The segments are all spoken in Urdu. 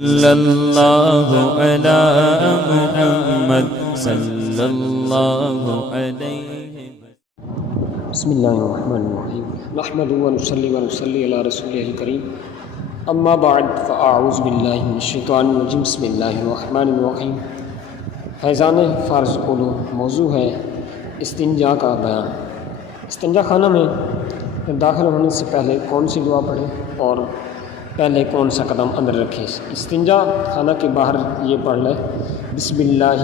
صلی اللہ علی محمد صلی اللہ علیہ بسم اللہ الرحمن الرحیم نحمده ونصلی ونصلی علی رسولہ الکریم اما بعد فاعوذ باللہ من الشیطان الرجیم بسم اللہ الرحمن الرحیم فیضان فرض علوم موضوع ہے استنجا کا بیان۔ استنجا خانہ میں داخل ہونے سے پہلے کون سی دعا پڑھیں اور پہلے کون سا قدم اندر رکھیں؟ استنجا خانہ کے باہر یہ پڑھ لیں بسم اللہ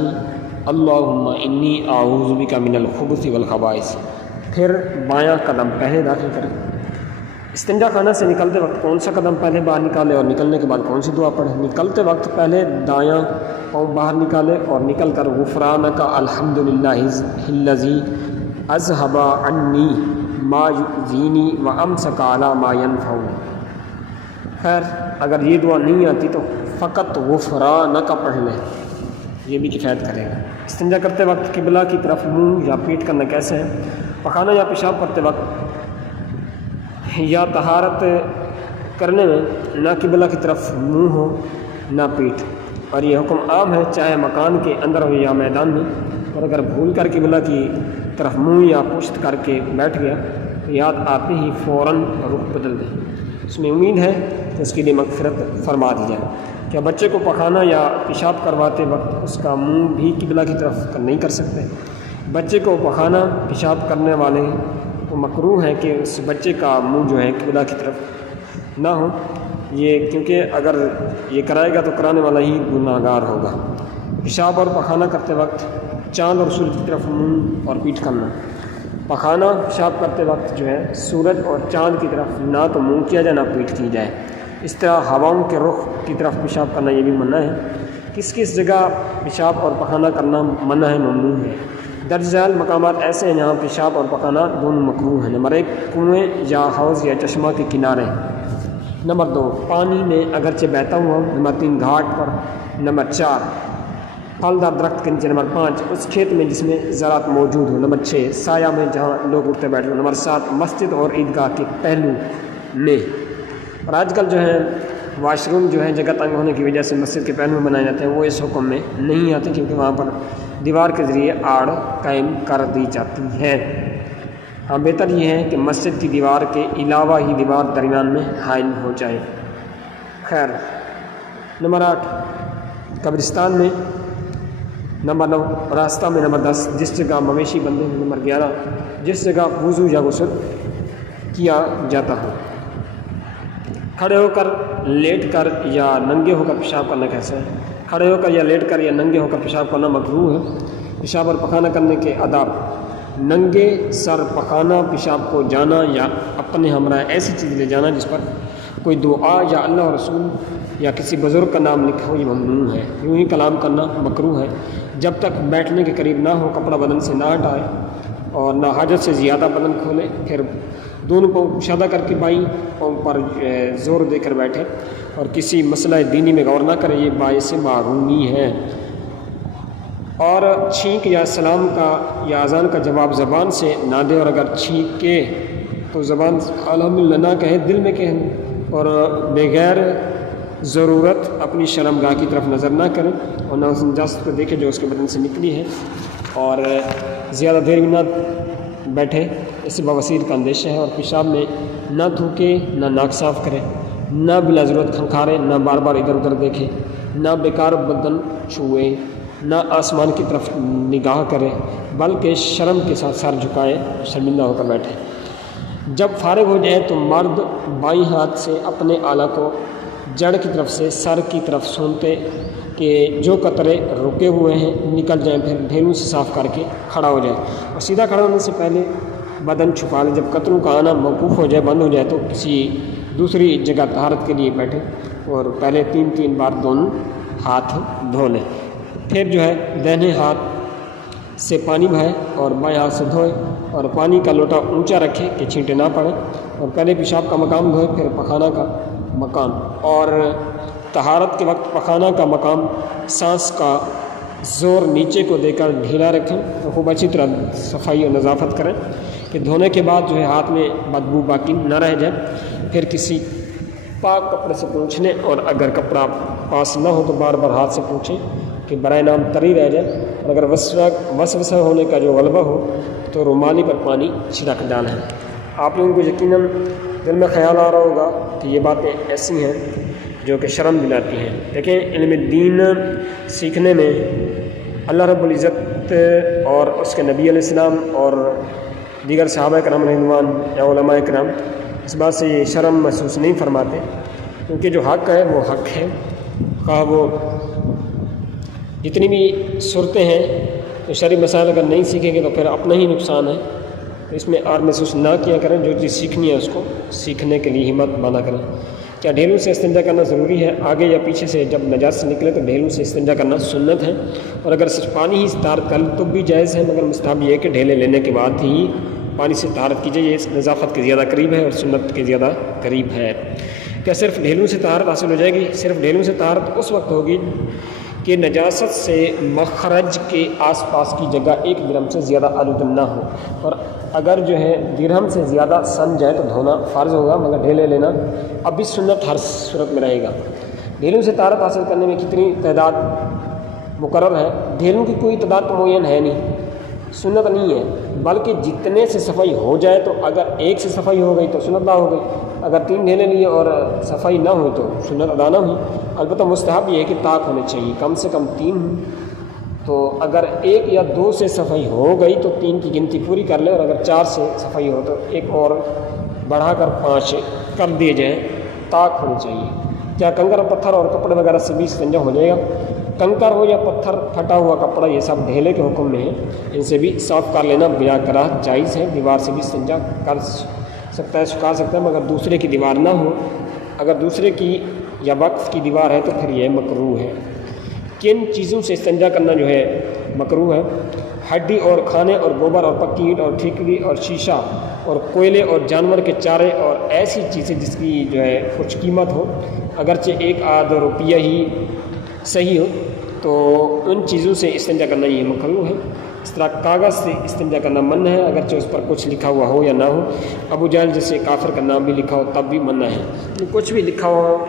اللہم انی اعوذ بک من الخبث والخبائث، پھر بایاں قدم پہلے داخل کریں۔ استنجا خانہ سے نکلتے وقت کون سا قدم پہلے باہر نکالے اور نکلنے کے بعد کون سی دعا پڑھیں؟ نکلتے وقت پہلے دایاں پاؤں باہر نکالے اور نکل کر غفرانک الحمدللہ الذی اذھب عنی ما یؤذینی وامسک علی ما ینفعنی۔ خیر اگر یہ دعا نہیں آتی تو فقط غفرانک پڑھ لیں، یہ بھی کفایت کرے گا۔ استنجا کرتے وقت قبلہ کی طرف منہ یا پیٹھ کرنا کیسے ہے؟ پخانا یا پیشاب کرتے وقت یا طہارت کرنے میں نہ قبلہ کی طرف منہ ہو نہ پیٹھ، اور یہ حکم عام ہے چاہے مکان کے اندر ہو یا میدان میں۔ اور اگر بھول کر قبلہ کی طرف منہ یا پشت کر کے بیٹھ گیا تو یاد آتے ہی فوراً رخ بدل دیں، اس میں امید ہے کہ اس کے لیے مغفرت فرما دی جائے۔ کیا بچے کو پخانا یا پیشاب کرواتے وقت اس کا منہ بھی قبلہ کی طرف نہیں کر سکتے؟ بچے کو پخانا پیشاب کرنے والے کو مکروہ ہے کہ اس بچے کا منہ جو ہے قبلہ کی طرف نہ ہو، یہ کیونکہ اگر یہ کرائے گا تو کرانے والا ہی گناہ گار ہوگا۔ پیشاب اور پخانا کرتے وقت چاند اور سورج کی طرف منہ اور پیٹھ کرنا۔ پخانا پیشاب کرتے وقت جو ہے سورج اور چاند کی طرف نہ تو منہ کیا جائے نہ پیٹھ کی جائے، اس طرح ہواؤں کے رخ کی طرف پیشاب کرنا یہ بھی منع ہے۔ کس کس جگہ پیشاب اور پخانا کرنا منع ہے ممنوع ہے؟ درج ذیل مقامات ایسے ہیں جہاں پیشاب اور پخانا دونوں مکروہ ہیں۔ نمبر 1 کنویں یا حوض یا چشمہ کے کنارے۔ نمبر 2 پانی میں اگرچہ بہتا ہوا۔ نمبر 3 گھاٹ پر۔ نمبر 4 پھلدار درخت کے نیچے۔ نمبر 5 اس کھیت میں جس میں زراعت موجود ہو۔ نمبر 6 سایہ میں جہاں لوگ اٹھتے بیٹھے ہو۔ نمبر 7 مسجد اور عیدگاہ کے پہلو میں۔ اور آج کل جو ہے واش روم جو ہے جگہ تنگ ہونے کی وجہ سے مسجد کے پہلو میں بنائے جاتے ہیں، وہ اس حکم میں نہیں آتے کیونکہ وہاں پر دیوار کے ذریعے آڑ قائم کر دی جاتی ہے۔ ہاں بہتر یہ ہے کہ مسجد کی دیوار کے علاوہ ہی دیوار درمیان میں حائل ہو جائے۔ خیر نمبر 8 قبرستان میں۔ نمبر 9 راستہ میں۔ نمبر 10 جس جگہ مویشی بندے ہیں۔ نمبر 11 جس جگہ وضو یا غسل کیا جاتا ہو۔ کھڑے ہو کر، لیٹ کر یا ننگے ہو کر پیشاب کرنا کیسے ہے؟ کھڑے ہو کر یا لیٹ کر یا ننگے ہو کر پیشاب کرنا مکروہ ہے۔ پیشاب اور پخانا کرنے کے آداب: ننگے سر پخانا پیشاب کو جانا یا اپنے ہمراہ ایسی چیز لے جانا جس پر کوئی دعا یا اللہ اور رسول یا کسی بزرگ کا نام لکھا ہو، یہ ممنوع ہے۔ یوں ہی کلام کرنا مکروہ ہے جب تک بیٹھنے کے قریب نہ ہو، کپڑا بدن سے نہ ہٹائے اور نہ حاجت سے زیادہ بدن کھولے، پھر دونوں پاؤں کشادہ کر کے بائیں پاؤں پر زور دے کر بیٹھے اور کسی مسئلہ دینی میں غور نہ کرے، یہ باعث معرومی ہے۔ اور چھینک یا سلام کا یا اذان کا جواب زبان سے نہ دے، اور اگر چھینکے تو زبان الحمدللہ نہ کہے، دل میں کہیں، اور بغیر ضرورت اپنی شرمگاہ کی طرف نظر نہ کرے اور نہ اس نجاست کو دیکھے جو اس کے بدن سے نکلی ہے، اور زیادہ دیر بھی نہ بیٹھے، اس سے بواسیر کا اندیشہ ہے۔ اور پیشاب میں نہ تھوکے، نہ ناک صاف کرے، نہ بلا ضرورت کھنکھارے، نہ بار بار ادھر ادھر دیکھے، نہ بیکار بدن چھوئے، نہ آسمان کی طرف نگاہ کرے، بلکہ شرم کے ساتھ سر جھکائے، شرمندہ ہو کر بیٹھے۔ جب فارغ ہو جائے تو مرد بائیں ہاتھ سے اپنے آلہ کو جڑ کی طرف سے سر کی طرف سونتے کہ جو قطرے رکے ہوئے ہیں نکل جائیں، پھر ڈھیلوں سے صاف کر کے کھڑا ہو جائے، اور سیدھا کھڑا ہونے سے پہلے بدن چھپا لے۔ جب قطروں کا آنا موقوف ہو جائے، بند ہو جائے، تو کسی دوسری جگہ طہارت کے لیے بیٹھے اور پہلے 3 بار دونوں ہاتھ دھو لیں۔ پھر جو ہے دہنے ہاتھ سے پانی بہائے اور بائیں ہاتھ سے دھوئے، اور پانی کا لوٹا اونچا رکھے کہ چھینٹے نہ پڑیں، اور پہلے پیشاب کا مقام دھوئے پھر پخانا کا مقام۔ اور طہارت کے وقت پخانا کا مقام سانس کا زور نیچے کو دے کر ڈھیلا رکھیں اور خوب اچھی طرح صفائی اور نظافت کریں کہ دھونے کے بعد جو ہے ہاتھ میں بدبو باقی نہ رہ جائے۔ پھر کسی پاک کپڑے سے پوچھ لیں، اور اگر کپڑا پاس نہ ہو تو بار بار ہاتھ سے پوچھیں کہ برائے نام تری رہ جائے، اور اگر وسوسہ ہونے کا جو غلبہ ہو تو رومالی پر پانی چھڑک ڈالیں۔ آپ لوگوں کو یقیناً دل میں خیال آ رہا ہوگا کہ یہ باتیں ایسی ہیں جو کہ شرم دلاتی ہیں۔ دیکھیں، علم دین سیکھنے میں اللہ رب العزت اور اس کے نبی علیہ السلام اور دیگر صحابہ کرام رضوان یا علماء کرام اس بات سے یہ شرم محسوس نہیں فرماتے، کیونکہ جو حق ہے وہ حق ہے، خواہ وہ جتنی بھی صورتیں ہیں۔ تو شرعی مسائل اگر نہیں سیکھیں گے تو پھر اپنا ہی نقصان ہے، تو اس میں آر محسوس نہ کیا کریں۔ جو چیز سیکھنی ہے اس کو سیکھنے کے لیے ہمت بنا کریں۔ کیا ڈھیلوں سے استنجا کرنا ضروری ہے؟ آگے یا پیچھے سے جب نجاست نکلے تو ڈھیلوں سے استنجا کرنا سنت ہے، اور اگر صرف پانی ہی سے طہارت کر تو بھی جائز ہے، مگر مستحب یہ ہے کہ ڈھیلے لینے کے بعد ہی پانی سے طہارت کیجیے، یہ نظافت کے زیادہ قریب ہے اور سنت کے زیادہ قریب ہے۔ کیا صرف ڈھیلوں سے طہارت حاصل ہو جائے گی؟ صرف ڈھیلوں سے طہارت اس وقت ہوگی کہ نجاست سے مخرج کے آس پاس کی جگہ 1 درہم سے زیادہ آلودہ نہ ہو، اور اگر جو ہے درہم سے زیادہ سن جائے تو دھونا فرض ہوگا، مگر ڈھیلے لینا اب بھی سنت ہر صورت میں رہے گا۔ ڈھیلوں سے طہارت حاصل کرنے میں کتنی تعداد مقرر ہے؟ ڈھیلوں کی کوئی تعداد معین ہے نہیں، سنت نہیں ہے، بلکہ جتنے سے صفائی ہو جائے، تو اگر 1 سے صفائی ہو گئی تو سنت ادا ہو گئی، اگر 3 ڈھیلے لیے اور صفائی نہ ہوئی تو سنت ادا نہ ہوئی۔ البتہ مستحب یہ ہے کہ طاق ہونے چاہیے، کم سے کم 3 ہوں، تو اگر 1 یا 2 سے صفائی ہو گئی تو 3 کی گنتی پوری کر لیں، اور اگر 4 سے صفائی ہو تو 1 اور بڑھا کر 5 کر دیے جائیں، طاق ہونی چاہیے۔ کیا کنکر اور پتھر اور کپڑے وغیرہ سے بھی استنجا ہو جائے گا؟ کنکر ہو یا پتھر، پھٹا ہوا کپڑا، یہ سب ڈھیلے کے حکم میں ہے، ان سے بھی صاف کر لینا بلا کراہ جائز ہے۔ دیوار سے بھی استنجا کر سکتا ہے، سکھا سکتا ہے، مگر دوسرے کی دیوار نہ ہو۔ اگر دوسرے کی یا وقف کی دیوار ہے تو پھر یہ مکروہ ہے۔ کن چیزوں سے استنجا کرنا جو ہے مکروہ ہے؟ ہڈی اور کھانے اور گوبر اور پکی اینٹ اور ٹھیکری اور شیشہ اور کوئلے اور جانور کے چارے اور ایسی چیزیں جس کی جو ہے کچھ قیمت ہو، اگرچہ 1 آدھ روپیہ ہی صحیح ہو، تو ان چیزوں سے استنجا کرنا یہ مکروہ ہے۔ اس طرح کاغذ سے استنجا کرنا منع ہے، اگرچہ اس پر کچھ لکھا ہوا ہو یا نہ ہو۔ ابو جہل جیسے کافر کا نام بھی لکھا ہو تب بھی منع ہے، کچھ بھی لکھا ہو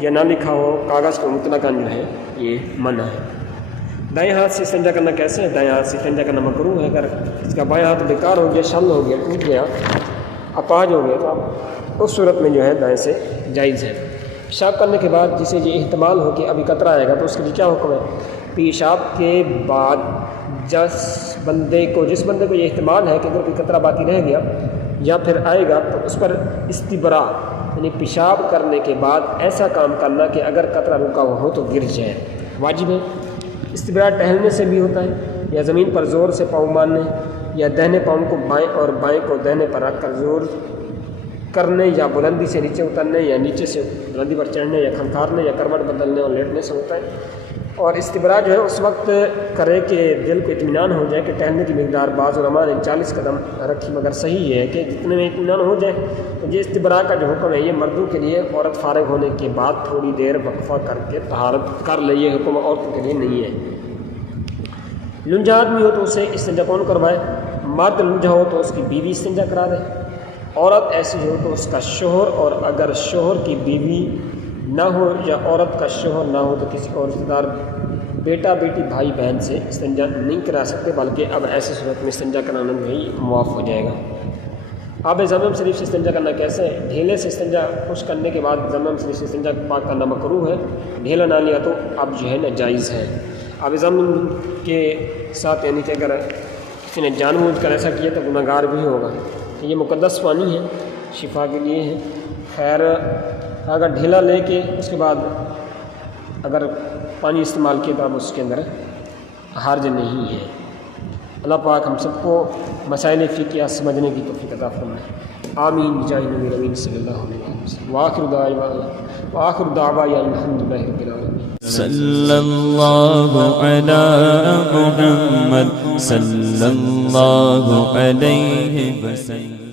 یا نہ لکھا ہو، کاغذ کو مطلقاً جو ہے یہ منع ہے۔ دائیں ہاتھ سے استنجا کرنا کیسے ہے؟ دائیں ہاتھ سے استنجا کرنا مکروہ ہے۔ اگر اس کا بائیں ہاتھ بیکار ہو گیا، شل ہو گیا، ٹوٹ گیا، اپاہج ہو گیا، تو اب اس صورت میں جو ہے دائیں سے جائز ہے۔ پیشاب کرنے کے بعد جسے یہ احتمال ہو کہ ابھی قطرہ آئے گا تو اس کے لیے کیا حکم ہے؟ پیشاب کے بعد جس بندے کو یہ احتمال ہے کہ اگر کوئی قطرہ باقی رہ گیا یا پھر آئے گا تو اس پر استبرا، یعنی پیشاب کرنے کے بعد ایسا کام کرنا کہ اگر قطرہ رکا ہوا ہو تو گر جائے، واجب ہے۔ استبرا ٹہلنے سے بھی ہوتا ہے، یا زمین پر زور سے پاؤں مارنے، یا دہنے پاؤں کو بائیں اور بائیں کو دہنے پر رکھ کر زور کرنے، یا بلندی سے نیچے اترنے، یا نیچے سے بلندی پر چڑھنے، یا کھنکارنے، یا کروٹ بدلنے اور لیٹنے سے ہوتا ہے۔ اور استبرا جو ہے اس وقت کرے کہ دل کو اطمینان ہو جائے کہ ٹہلنے کی مقدار بعض علماء نے 40 قدم رکھی، مگر صحیح یہ ہے کہ جتنے میں اطمینان ہو جائے۔ تو یہ استبرا کا جو حکم ہے یہ مردوں کے لیے، عورت فارغ ہونے کے بعد تھوڑی دیر وقفہ کر کے طہارت کر لے، یہ حکم عورتوں کے لیے نہیں ہے۔ لنجا آدمی ہو تو اسے استنجا کون کروائے؟ مرد لنجا ہو تو اس کی بیوی استنجا کرا دے، عورت ایسی ہو تو اس کا شوہر، اور اگر شوہر کی بیوی نہ ہو یا عورت کا شوہر نہ ہو تو کسی اور رشتہ دار، بیٹا بیٹی بھائی بہن سے استنجا نہیں کرا سکتے، بلکہ اب ایسی صورت میں استنجا کرانا بھی معاف ہو جائے گا۔ آب زمزم شریف سے استنجا کرنا کیسے ہے؟ ڈھیلے سے استنجا خشک کرنے کے بعد زمزم شریف سے استنجا پاک کرنا مکروہ ہے، ڈھیلا نہ لیا تو اب جو ہے ناجائز ہے۔ آب زمزم کے ساتھ یعنی کہ اگر کسی نے جان بوجھ کر ایسا کیا تو گناہ گار بھی ہوگا، یہ مقدس پانی ہے، شفا کے لیے ہے۔ خیر، اگر ڈھیلا لے کے اس کے بعد اگر پانی استعمال کیا تو اب اس کے اندر حرج نہیں ہے۔ اللہ پاک ہم سب کو مسائل فقہیہ سمجھنے کی توفیق عطا فرمائے، آمین بجاہ نبی امین صلی اللہ علیہ وسلم۔ وآخر دعوانا الحمد للہ رب العالمین۔ صلی اللہ علی محمد صلی اللہ علیہ وسلم۔